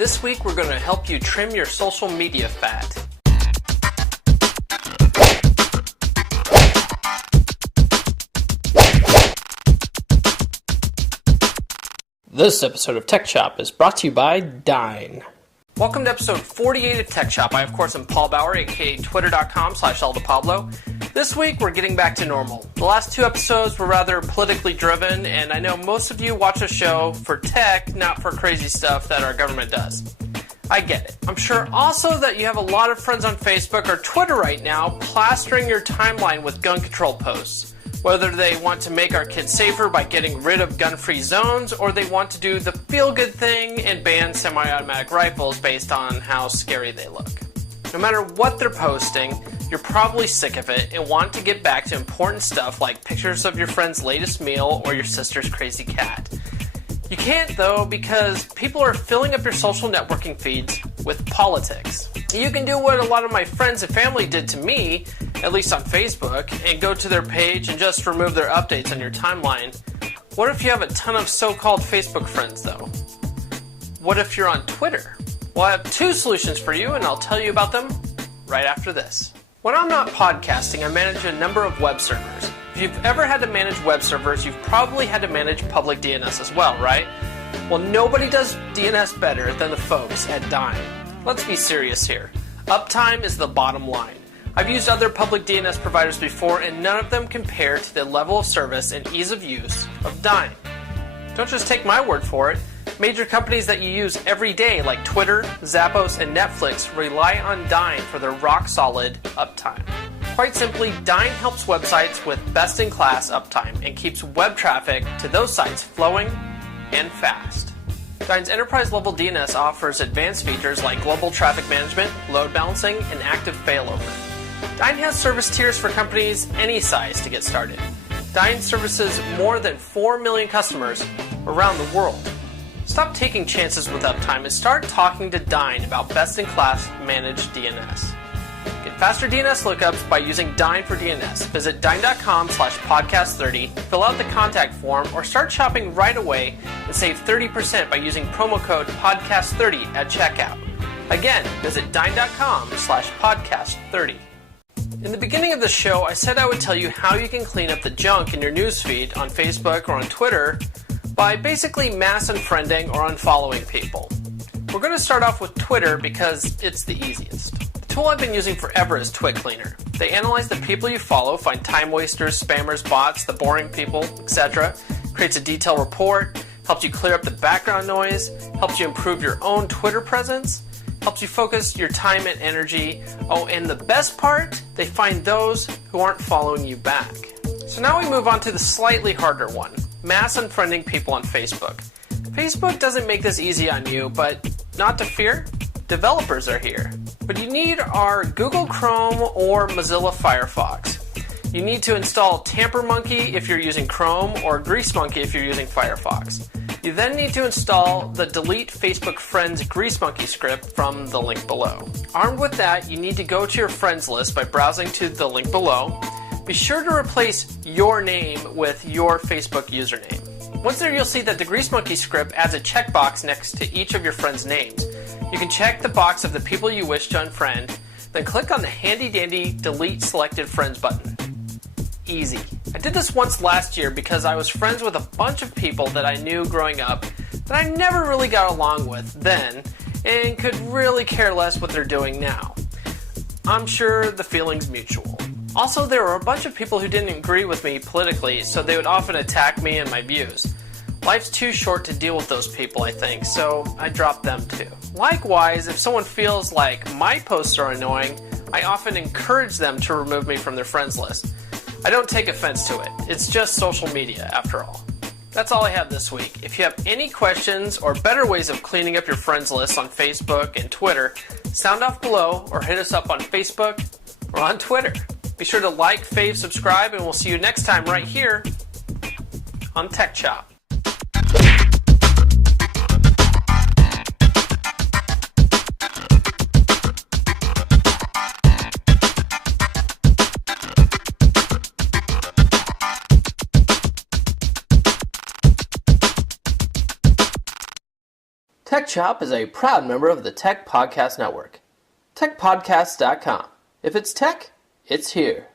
This week we're going to help you trim your social media fat. This episode of Tech Shop is brought to you by Dyn. Welcome to episode 48 of Tech Shop. I, of course, am Paul Bauer, aka twitter.com/EldaPablo. This week, we're getting back to normal. The last two episodes were rather politically driven, and I know most of you watch the show for tech, not for crazy stuff that our government does. I get it. I'm sure also that you have a lot of friends on Facebook or Twitter right now plastering your timeline with gun control posts. Whether they want to make our kids safer by getting rid of gun-free zones, or they want to do the feel-good thing and ban semi-automatic rifles based on how scary they look. No matter what they're posting, you're probably sick of it and want to get back to important stuff like pictures of your friend's latest meal or your sister's crazy cat. You can't, though, because people are filling up your social networking feeds with politics. You can do what a lot of my friends and family did to me, at least on Facebook, and go to their page and just remove their updates on your timeline. What if you have a ton of so-called Facebook friends, though? What if you're on Twitter? Well, I have two solutions for you, and I'll tell you about them right after this. When I'm not podcasting, I manage a number of web servers. If you've ever had to manage web servers, you've probably had to manage public DNS as well, right? Well, nobody does DNS better than the folks at Dyn. Let's be serious here. Uptime is the bottom line. I've used other public DNS providers before, and none of them compare to the level of service and ease of use of Dyn. Don't just take my word for it. Major companies that you use every day, like Twitter, Zappos, and Netflix, rely on Dyn for their rock-solid uptime. Quite simply, Dyn helps websites with best-in-class uptime and keeps web traffic to those sites flowing and fast. Dyn's enterprise-level DNS offers advanced features like global traffic management, load balancing, and active failover. Dyn has service tiers for companies any size to get started. Dyn services more than 4 million customers around the world. Stop taking chances with uptime and start talking to Dyn about best-in-class managed DNS. Get faster DNS lookups by using Dyn for DNS. Visit dyn.com/podcast30, fill out the contact form, or start shopping right away and save 30% by using promo code podcast30 at checkout. Again, visit dyn.com/podcast30. In the beginning of the show, I said I would tell you how you can clean up the junk in your newsfeed on Facebook or on Twitter by basically mass unfriending or unfollowing people. We're going to start off with Twitter because it's the easiest. The tool I've been using forever is Twit Cleaner. They analyze the people you follow, find time wasters, spammers, bots, the boring people, etc., creates a detailed report, helps you clear up the background noise, helps you improve your own Twitter presence, helps you focus your time and energy. Oh, and the best part, they find those who aren't following you back. So now we move on to the slightly harder one, mass unfriending people on Facebook. Facebook doesn't make this easy on you, but not to fear, developers are here. What you need are Google Chrome or Mozilla Firefox. You need to install TamperMonkey if you're using Chrome or GreaseMonkey if you're using Firefox. You then need to install the Delete Facebook Friends GreaseMonkey script from the link below. Armed with that, you need to go to your friends list by browsing to the link below. Be sure to replace your name with your Facebook username. Once there, you'll see that the GreaseMonkey script adds a checkbox next to each of your friends' names. You can check the box of the people you wish to unfriend, then click on the handy-dandy Delete Selected Friends button. Easy. I did this once last year because I was friends with a bunch of people that I knew growing up that I never really got along with then and could really care less what they're doing now. I'm sure the feeling's mutual. Also, there were a bunch of people who didn't agree with me politically, so they would often attack me and my views. Life's too short to deal with those people, I think, so I dropped them too. Likewise, if someone feels like my posts are annoying, I often encourage them to remove me from their friends list. I don't take offense to it. It's just social media, after all. That's all I have this week. If you have any questions or better ways of cleaning up your friends list on Facebook and Twitter, sound off below or hit us up on Facebook or on Twitter. Be sure to like, fave, subscribe, and we'll see you next time right here on Tech Shop. Tech Chop is a proud member of the Tech Podcast Network. TechPodcasts.com. If it's tech, it's here.